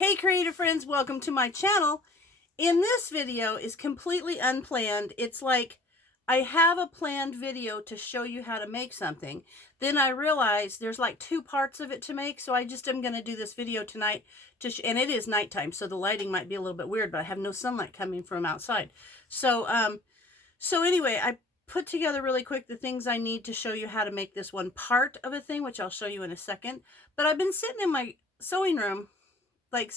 Hey creative friends, welcome to my channel. In this video is completely unplanned. It's like I have a planned video to show you how to make something. Then I realized there's like two parts of it to make, so I just am going to do this video tonight and it is nighttime, so the lighting might be a little bit weird, but I have no sunlight coming from outside. So anyway, I put together really quick the things I need to show you how to make this one part of a thing, which I'll show you in a second. But I've been sitting in my sewing room like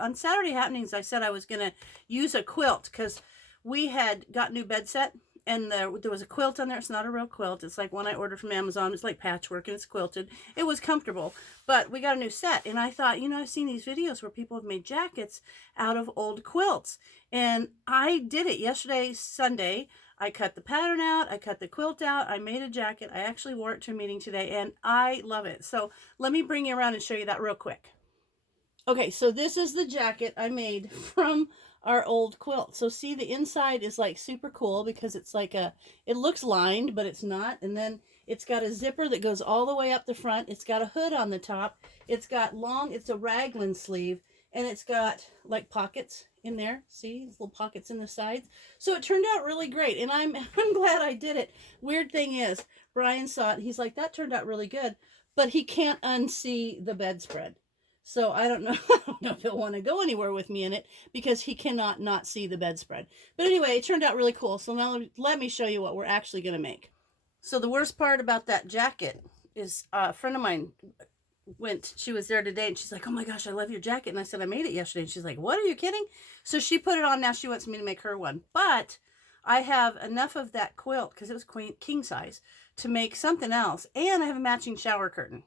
on Saturday happenings, I said I was going to use a quilt because we had got new bed set and there was a quilt on there. It's not a real quilt. It's like one I ordered from Amazon. It's like patchwork and it's quilted. It was comfortable, but we got a new set. And I thought, I've seen these videos where people have made jackets out of old quilts. And I did it yesterday, Sunday. I cut the pattern out. I cut the quilt out. I made a jacket. I actually wore it to a meeting today and I love it. So let me bring you around and show you that real quick. Okay, so this is the jacket I made from our old quilt. So see, the inside is like super cool because it's like it looks lined, but it's not. And then it's got a zipper that goes all the way up the front. It's got a hood on the top. It's a raglan sleeve, and it's got like pockets in there. See, little pockets in the sides. So it turned out really great, and I'm glad I did it. Weird thing is, Brian saw it. He's like, that turned out really good, but he can't unsee the bedspread. So I don't know, I don't know if he'll want to go anywhere with me in it because he cannot not see the bedspread. But anyway, it turned out really cool. So now let me show you what we're actually going to make. So the worst part about that jacket is a friend of mine she was there today and she's like, oh my gosh, I love your jacket. And I said, I made it yesterday. And she's like, what, are you kidding? So she put it on. Now she wants me to make her one. But I have enough of that quilt because it was king size to make something else. And I have a matching shower curtain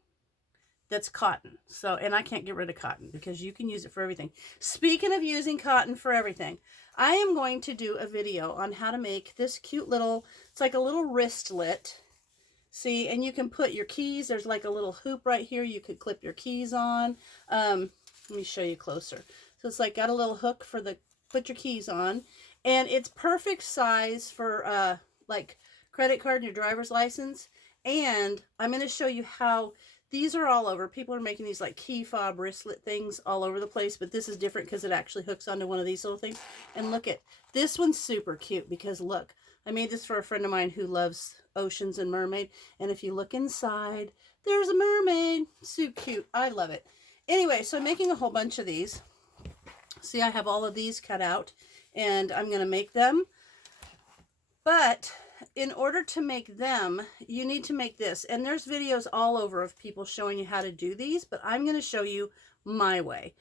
that's cotton. So, and I can't get rid of cotton because you can use it for everything. Speaking of using cotton for everything, I am going to do a video on how to make this cute little, it's like a little wristlet. See, and you can put your keys. There's like a little hoop right here. You could clip your keys on. Let me show you closer. So it's like got a little hook for put your keys on. And it's perfect size for like credit card and your driver's license. And I'm going to show you how these are all over. People are making these like key fob wristlet things all over the place, but this is different because it actually hooks onto one of these little things. And look at this one's super cute because look, I made this for a friend of mine who loves oceans and mermaid. And if you look inside, there's a mermaid. So cute. I love it. Anyway, so I'm making a whole bunch of these. See, I have all of these cut out and I'm going to make them. But in order to make them, you need to make this. And there's videos all over of people showing you how to do these, but I'm going to show you my way.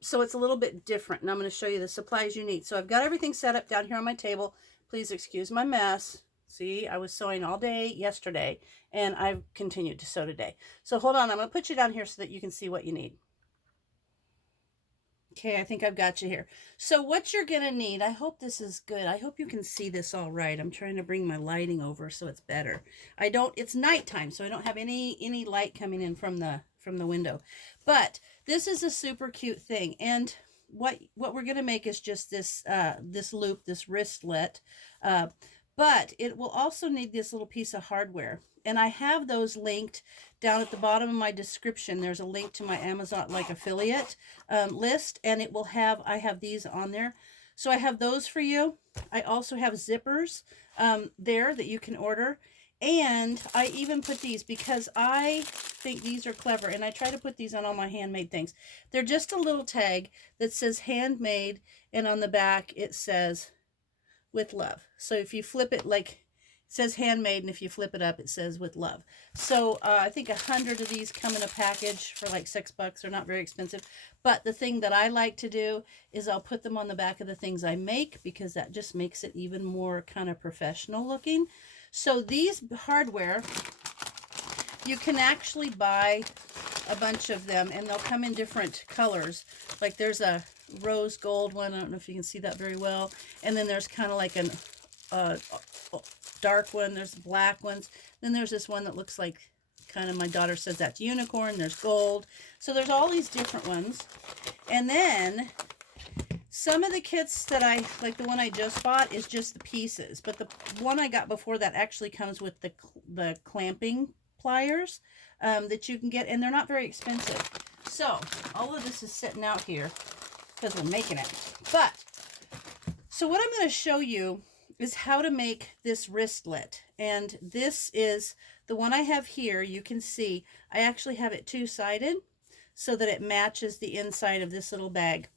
So it's a little bit different, and I'm going to show you the supplies you need. So I've got everything set up down here on my table. Please excuse my mess. See, I was sewing all day yesterday, and I've continued to sew today. So hold on, I'm going to put you down here so that you can see what you need. Okay, I think I've got you here. So what you're going to need, I hope this is good. I hope you can see this all right. I'm trying to bring my lighting over so it's better. It's nighttime, so I don't have any light coming in from the window. But this is a super cute thing. And what we're going to make is just this loop, this wristlet. But it will also need this little piece of hardware. And I have those linked down at the bottom of my description. There's a link to my Amazon affiliate list, and it will have, I have these on there. So I have those for you. I also have zippers there that you can order. And I even put these because I think these are clever, and I try to put these on all my handmade things. They're just a little tag that says handmade, and on the back it says with love. So if you flip it, like it says handmade, and if you flip it up, it says with love. So I think 100 of these come in a package for like $6. They're not very expensive. But the thing that I like to do is I'll put them on the back of the things I make because that just makes it even more kind of professional looking. So these hardware, you can actually buy a bunch of them, and they'll come in different colors. Like there's a rose gold one. I don't know if you can see that very well. And then there's kind of like an dark one. There's black ones. Then there's this one that looks like kind of, my daughter says that's unicorn. There's gold. So there's all these different ones. And then some of the kits that I, like the one I just bought is just the pieces. But the one I got before that actually comes with the clamping pliers that you can get. And they're not very expensive. So all of this is sitting out here because we're making it. But, so what I'm going to show you is how to make this wristlet. And this is the one I have here. You can see I actually have it two-sided so that it matches the inside of this little bag.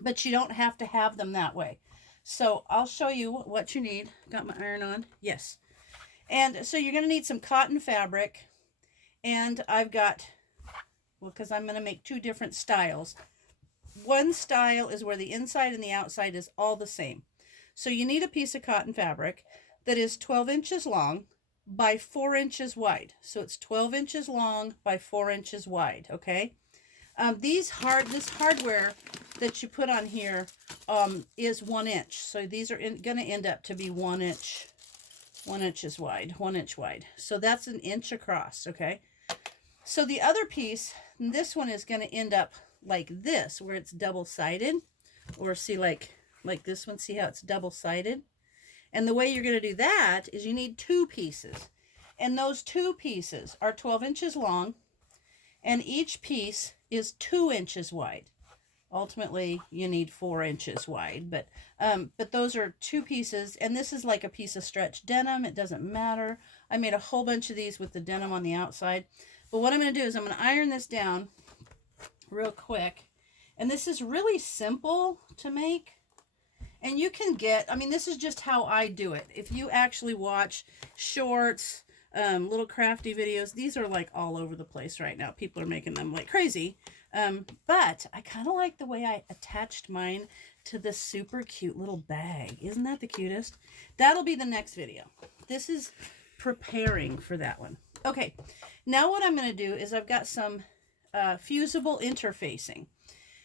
But you don't have to have them that way. So I'll show you what you need. Got my iron on? Yes. And so you're going to need some cotton fabric. And I've got, well, because I'm going to make two different styles. One style is where the inside and the outside is all the same. So you need a piece of cotton fabric that is 12 inches long by 4 inches wide. So it's 12 inches long by 4 inches wide, okay? This hardware that you put on here is 1 inch. So these are going to end up to be 1 inch, 1 inches wide, 1 inch wide. So that's an inch across, okay? So the other piece, this one is going to end up like this, where it's double-sided, or see like this one, see how it's double-sided? And the way you're going to do that is you need two pieces. And those two pieces are 12 inches long, and each piece is 2 inches wide. Ultimately, you need 4 inches wide, but those are two pieces, and this is like a piece of stretch denim. It doesn't matter. I made a whole bunch of these with the denim on the outside. But what I'm going to do is I'm going to iron this down real quick. And this is really simple to make. And you can get, I mean, this is just how I do it. If you actually watch shorts, little crafty videos, these are like all over the place right now. People are making them like crazy. But I kind of like the way I attached mine to this super cute little bag. Isn't that the cutest? That'll be the next video. This is preparing for that one. Okay, now what I'm going to do is I've got some fusible interfacing.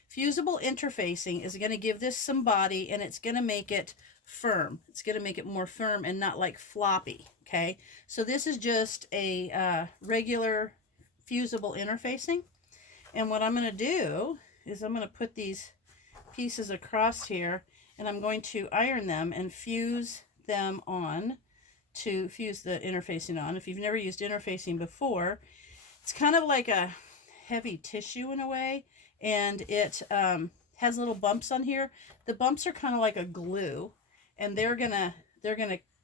Fusible interfacing is going to give this some body, and it's going to make it firm. It's going to make it more firm and not like floppy, okay? So this is just a regular fusible interfacing. And what I'm going to do is I'm going to put these pieces across here, and I'm going to iron them and fuse them on, to fuse the interfacing on. If you've never used interfacing before, it's kind of like a heavy tissue in a way, and it has little bumps on here. The bumps are kind of like a glue, and they're gonna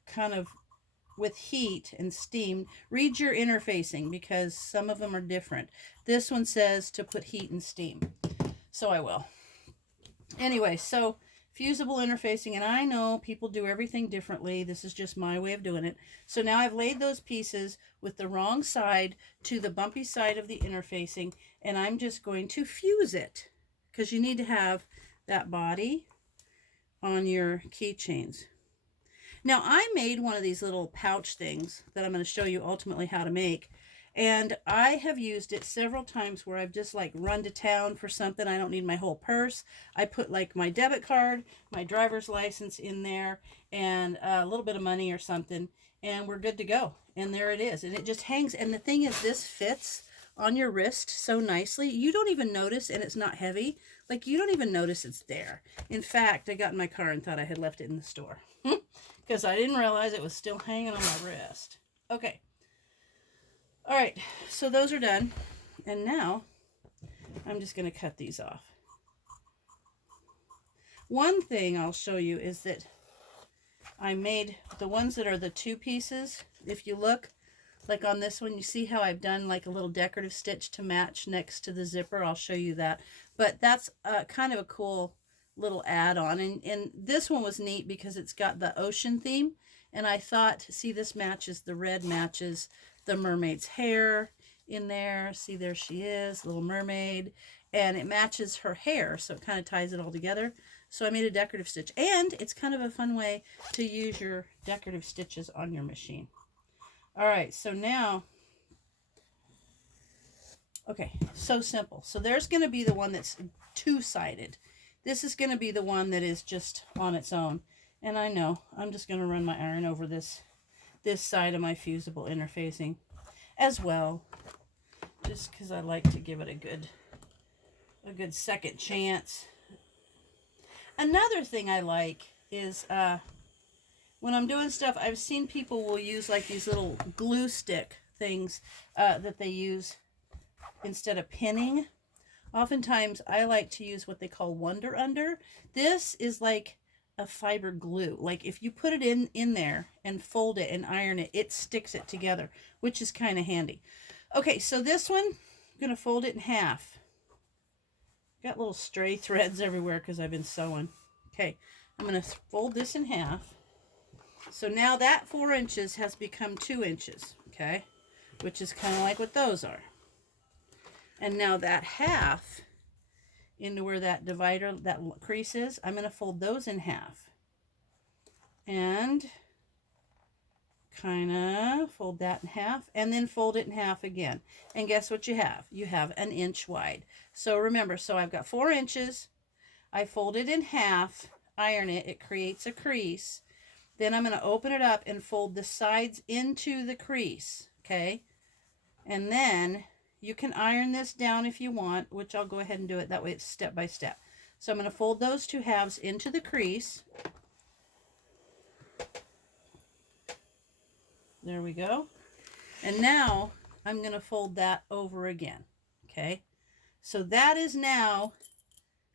kind of, with heat and steam, read your interfacing, because some of them are different. This one says to put heat and steam, so I will. Anyway, so fusible interfacing, and I know people do everything differently. This is just my way of doing it. So now I've laid those pieces with the wrong side to the bumpy side of the interfacing, and I'm just going to fuse it, because you need to have that body on your keychains. Now I made one of these little pouch things that I'm going to show you ultimately how to make. And I have used it several times where I've just like run to town for something. I don't need my whole purse. I put like my debit card, my driver's license in there, and a little bit of money or something, and we're good to go. And there it is. And it just hangs. And the thing is, this fits on your wrist so nicely. You don't even notice, and it's not heavy. Like, you don't even notice it's there. In fact, I got in my car and thought I had left it in the store because I didn't realize it was still hanging on my wrist. Okay. All right, so those are done, and now I'm just going to cut these off. One thing I'll show you is that I made the ones that are the two pieces. If you look, like on this one, you see how I've done like a little decorative stitch to match next to the zipper. I'll show you that. But that's kind of a cool little add-on. And this one was neat because it's got the ocean theme. And I thought, see, this matches, the red matches the mermaid's hair in there. See, there she is, little mermaid. And it matches her hair, so it kind of ties it all together. So I made a decorative stitch. And it's kind of a fun way to use your decorative stitches on your machine. All right, so now, okay, so simple. So there's going to be the one that's two-sided. This is going to be the one that is just on its own. And I know, I'm just going to run my iron over this side of my fusible interfacing as well, just because I like to give it a good second chance. Another thing I like is when I'm doing stuff, I've seen people will use like these little glue stick things that they use instead of pinning. Oftentimes I like to use what they call Wonder Under. This is like a fiber glue. Like if you put it in there and fold it and iron it, it sticks it together, which is kind of handy. Okay, so this one, I'm going to fold it in half. Got little stray threads everywhere because I've been sewing. Okay, I'm going to fold this in half. So now that 4 inches has become 2 inches, okay? Which is kind of like what those are. And now that half into where that divider, that crease is, I'm going to fold those in half. And kind of fold that in half and then fold it in half again. And guess what you have? You have an inch wide. So remember, so I've got 4 inches. I fold it in half, iron it, it creates a crease. Then I'm going to open it up and fold the sides into the crease, okay? And then you can iron this down if you want, which I'll go ahead and do it. That way it's step by step. So I'm going to fold those 2 halves into the crease. There we go. And now I'm going to fold that over again, okay? So that is now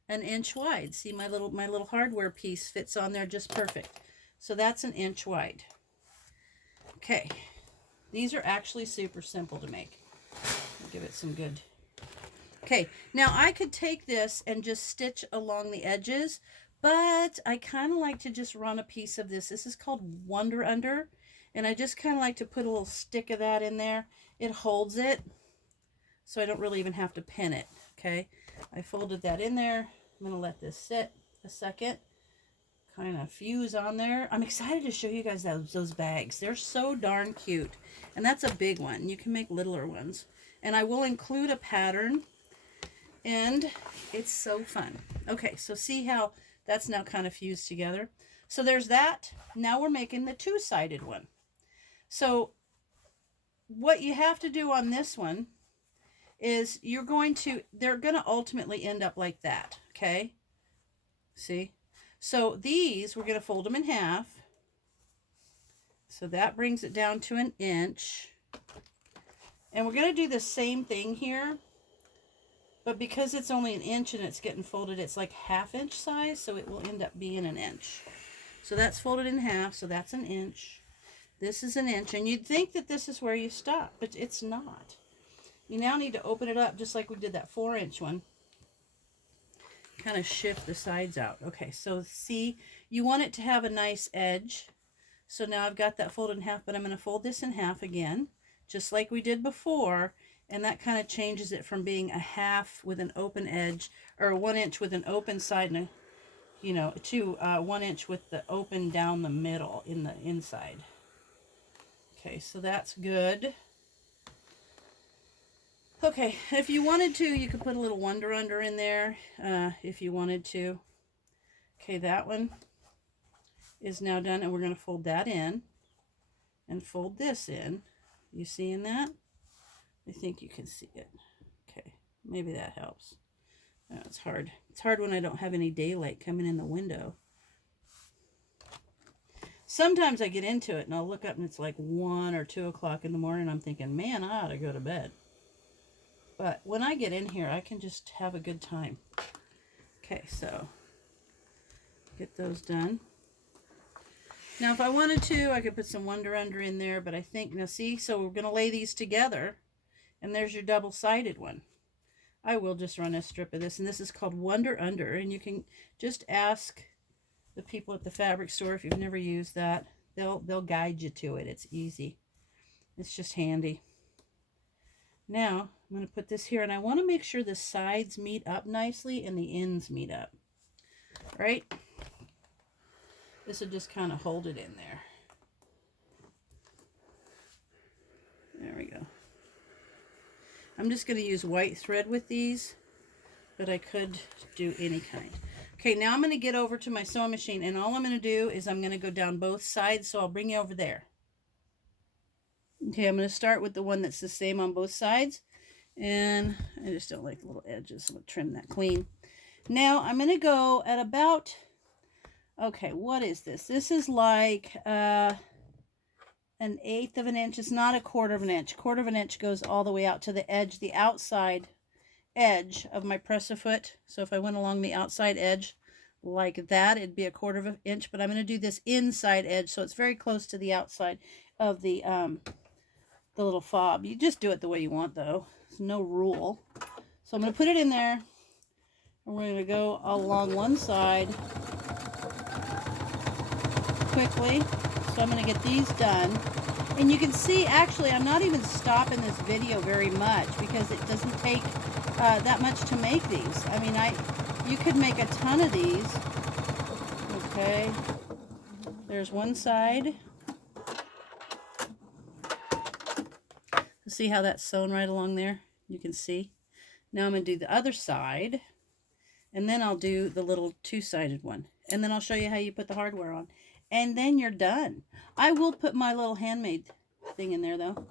an inch wide. See, my little hardware piece fits on there just perfect. So that's an inch wide. Okay. These are actually super simple to make. I'll give it some good. Okay, now I could take this and just stitch along the edges, but I kind of like to just run a piece of this. This is called Wonder Under, and I just kind of like to put a little stick of that in there. It holds it, so I don't really even have to pin it, okay? I folded that in there. I'm going to let this sit a second. Kind of fuse on there. I'm excited to show you guys those bags. They're so darn cute. And that's a big one. You can make littler ones. And I will include a pattern. And it's so fun. Okay, so see how that's now kind of fused together. So there's that. Now we're making the 2-sided one. So what you have to do on this one is they're going to ultimately end up like that. Okay? See? So these, we're going to fold them in half. So that brings it down to an inch. And we're going to do the same thing here. But because it's only an inch and it's getting folded, it's like 1/2 inch size. So it will end up being an inch. So that's folded in half. So that's an inch. This is an inch. And you'd think that this is where you stop, but it's not. You now need to open it up just like we did that 4-inch one. Kind of shift the sides out. Okay, so see, you want it to have a nice edge. So now I've got that folded in half, but I'm going to fold this in half again, just like we did before, and that kind of changes it from being a 1/2 with an open edge, or a 1 inch with an open side, and to 1 inch with the open down the middle in the inside. Okay, so that's good. Okay, if you wanted to, you could put a little Wonder Under in there, if you wanted to. Okay, that one is now done, and we're going to fold that in and fold this in. You seeing that? I think you can see it. Okay, maybe that helps. It's hard. It's hard when I don't have any daylight coming in the window. Sometimes I get into it, and I'll look up, and it's like 1 or 2 o'clock in the morning. I'm thinking, man, I ought to go to bed. But when I get in here, I can just have a good time. Okay, so get those done. Now, if I wanted to, I could put some Wonder Under in there, but I think, now see, so we're going to lay these together, and there's your double-sided one. I will just run a strip of this, and this is called Wonder Under, and you can just ask the people at the fabric store if you've never used that. They'll guide you to it. It's easy. It's just handy. Now, I'm going to put this here, and I want to make sure the sides meet up nicely and the ends meet up. Right? This will just kind of hold it in there. There we go. I'm just going to use white thread with these, but I could do any kind. Okay, now I'm going to get over to my sewing machine, and all I'm going to do is I'm going to go down both sides, so I'll bring you over there. Okay, I'm going to start with the one that's the same on both sides. And I just don't like the little edges, so I'll trim that clean. Now, I'm going to go at about, okay, what is this? This is like an 1/8 of an inch. It's not a 1/4 of an inch. 1/4 of an inch goes all the way out to the edge, the outside edge of my press-a-foot. So if I went along the outside edge like that, it'd be 1/4 of an inch, but I'm going to do this inside edge, so it's very close to the outside of the little fob. You just do it the way you want, though. There's no rule. So I'm going to put it in there, and we're going to go along one side quickly. So I'm going to get these done. And you can see, actually, I'm not even stopping this video very much because it doesn't take that much to make these. I mean, you could make a ton of these. Okay, there's one side. See how that's sewn right along there? You can see. Now I'm going to do the other side, and then I'll do the little two-sided one. And then I'll show you how you put the hardware on. And then you're done. I will put my little handmade thing in there, though,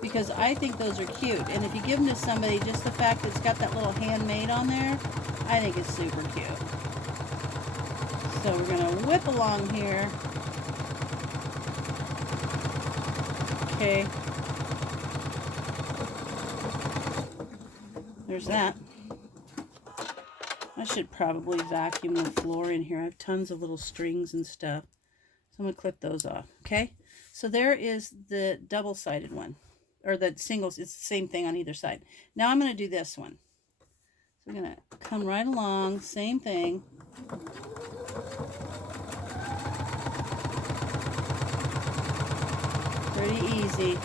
because I think those are cute. And if you give them to somebody, just the fact that it's got that little handmade on there, I think it's super cute. So we're going to whip along here. Okay. There's that. I should probably vacuum the floor in here. I have tons of little strings and stuff. So I'm going to clip those off. Okay. So there is the double-sided one. Or the singles. It's the same thing on either side. Now I'm going to do this one. So I'm going to come right along. Same thing. Pretty easy.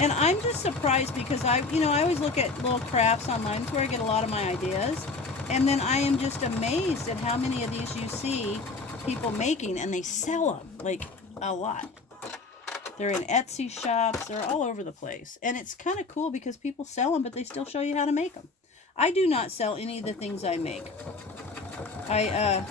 And I'm just surprised because I always look at little crafts online. It's where I get a lot of my ideas. And then I am just amazed at how many of these you see people making, and they sell them like a lot. They're in Etsy shops. They're all over the place. And it's kind of cool because people sell them, but they still show you how to make them. I do not sell any of the things I make. I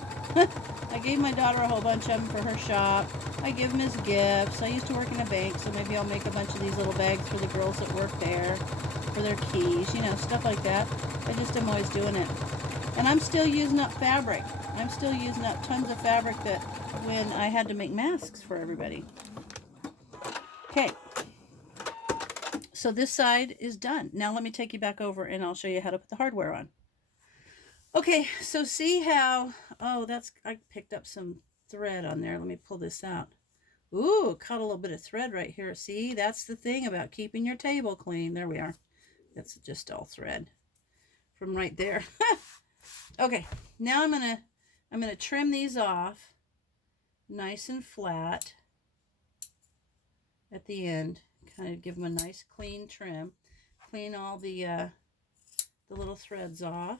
gave my daughter a whole bunch of them for her shop. I give them as gifts. I used to work in a bank, so maybe I'll make a bunch of these little bags for the girls that work there, for their keys, you know, stuff like that. I just am always doing it. And I'm still using up fabric. I'm still using up tons of fabric that when I had to make masks for everybody. Okay. So this side is done. Now let me take you back over and I'll show you how to put the hardware on. Okay, so see how, I picked up some thread on there. Let me pull this out. Ooh, caught a little bit of thread right here. See, that's the thing about keeping your table clean. There we are. That's just all thread from right there. Okay, now I'm gonna trim these off nice and flat at the end. Kind of give them a nice clean trim. Clean all the little threads off.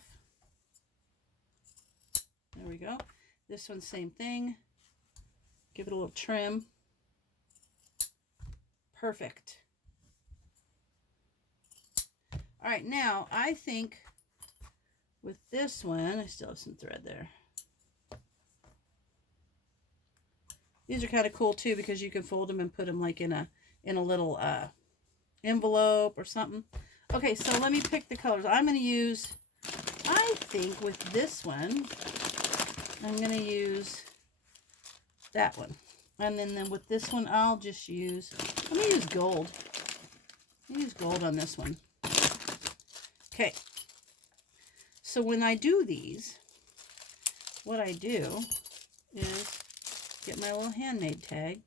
There we go. This one, same thing. Give it a little trim. Perfect. All right, now I think with this one, I still have some thread there. These are kind of cool too because you can fold them and put them like in a little envelope or something. Okay, so let me pick the colors. I'm going to use, I think with this one, I'm going to use that one. And then with this one, I'll just use, let me use gold. Let me use gold on this one. Okay. So when I do these, what I do is get my little handmade tag.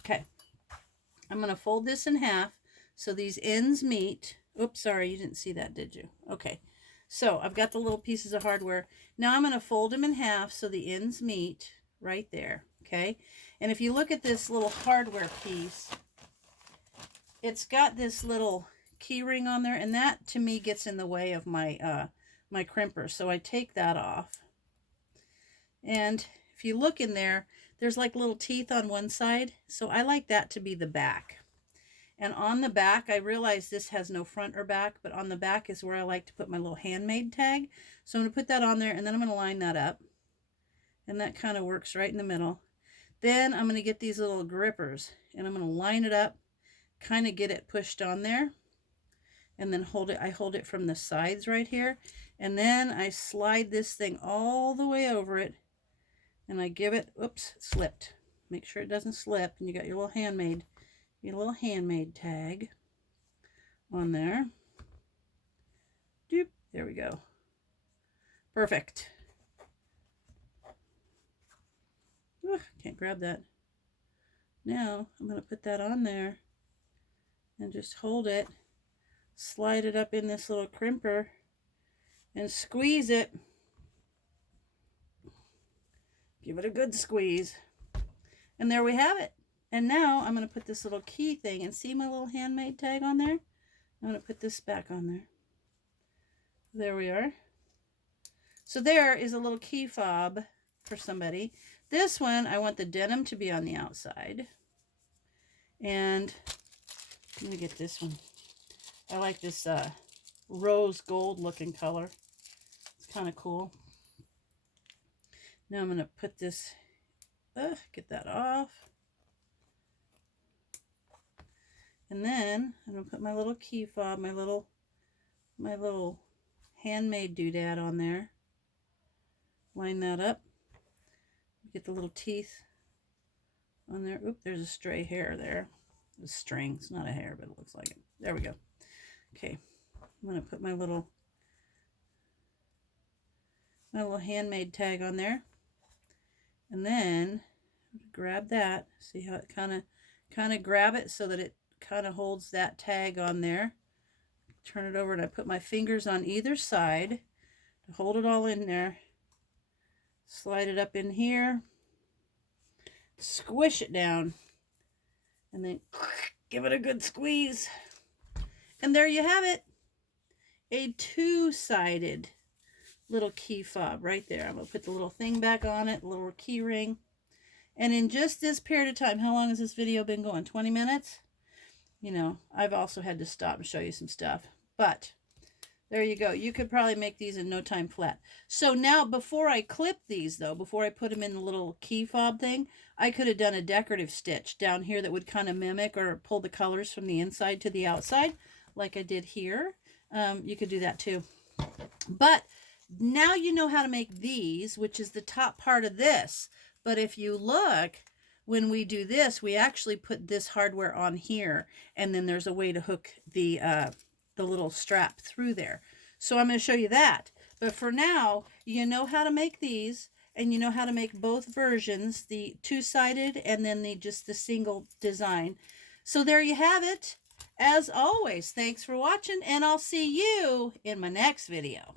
Okay. I'm going to fold this in half so these ends meet. Oops, sorry, you didn't see that, did you? Okay. So I've got the little pieces of hardware. Now I'm going to fold them in half so the ends meet right there. Okay. And if you look at this little hardware piece, it's got this little key ring on there, and that to me gets in the way of my my crimper. So I take that off. And if you look in there, there's like little teeth on one side. So I like that to be the back. And on the back, I realize this has no front or back, but on the back is where I like to put my little handmade tag. So I'm going to put that on there, and then I'm going to line that up. And that kind of works right in the middle. Then I'm going to get these little grippers, and I'm going to line it up, kind of get it pushed on there. And then hold it. I hold it from the sides right here. And then I slide this thing all the way over it. And I give it, oops, it slipped. Make sure it doesn't slip. And you got your little handmade tag on there. Doop. There we go. Perfect. Can't grab that. Now I'm going to put that on there and just hold it, slide it up in this little crimper and squeeze it. Give it a good squeeze. And there we have it. And now I'm going to put this little key thing, and see my little handmade tag on there? I'm going to put this back on there. There we are. So there is a little key fob for somebody. This one, I want the denim to be on the outside. And I'm going to get this one. I like this rose gold looking color. It's kind of cool. Now I'm going to put this, get that off. And then I'm going to put my little key fob, my little handmade doodad on there. Line that up. Get the little teeth on there. Oop, there's a stray hair there. A string. It's not a hair, but it looks like it. There we go. Okay. I'm going to put my little handmade tag on there. And then grab that. See how it kind of grab it so that it kind of holds that tag on there. Turn it over and I put my fingers on either side to hold it all in there. Slide it up in here. Squish it down. And then give it a good squeeze. And there you have it. A two-sided little key fob right there. I'm going to put the little thing back on it, little key ring. And in just this period of time, how long has this video been going? 20 minutes? You know, I've also had to stop and show you some stuff. But there you go. You could probably make these in no time flat. So now before I clip these though, before I put them in the little key fob thing, I could have done a decorative stitch down here that would kind of mimic or pull the colors from the inside to the outside like I did here. You could do that too. But now you know how to make these, which is the top part of this. But if you look, when we do this, we actually put this hardware on here, and then there's a way to hook the little strap through there. So I'm going to show you that. But for now, you know how to make these, and you know how to make both versions, the two-sided and then just the single design. So there you have it. As always, thanks for watching, and I'll see you in my next video.